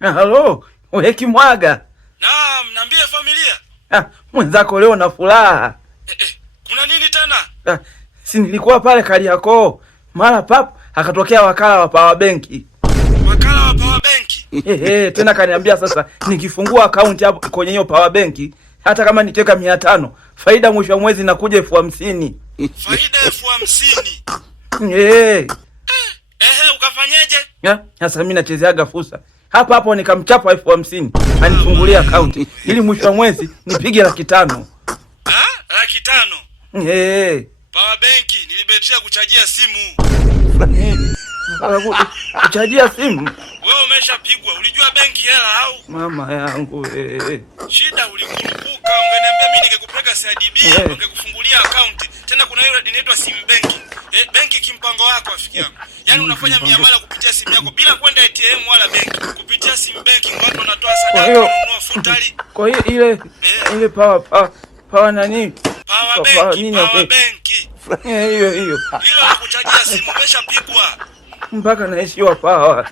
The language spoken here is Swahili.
Halo, wewe Kimwaga. Naam, niambie familia. Mwenzako leo na furaha. Kuna nini tena? Si nilikuwa pale Kariakoo. Mara pap akatokea wakala wa Power Bank. Wakala wa Power Bank? Tena kaniambia sasa nikifungua account hapo kwenye hiyo Power Bank hata kama niteka 500, faida mwisho wa mwezi nakuja 50,000. Faida 50,000? Ukafanyeje? Sasa mimi nachezeaga fursa. Hapo nikamchapa 50,000 anifungulia account ili mwisho wa mwezi nipige 500,000. 500,000? Power Bank nilibetia kuchajia simu. Kuchajia simu? Wewe umeshapigwa. Ulijua benki hela au? Mama yangu Shida ulikurupuka, ungeniambia mimi ningekupeleka CIDB, ungekufungulia account. Tena kuna hiyo inaitwa sim banking. Benki kimpango wako rafiki yangu. Yaani unafanya miamala kupitia simu yako bila kwenda ATM wala benki. Kupitia sim banking watu wanatoa sadaka kununua futari. Kwa hiyo ile power nani? Power bank. Hiyo. Hilo la kuchajia simu umeshapigwa. Mpaka naishiwa power.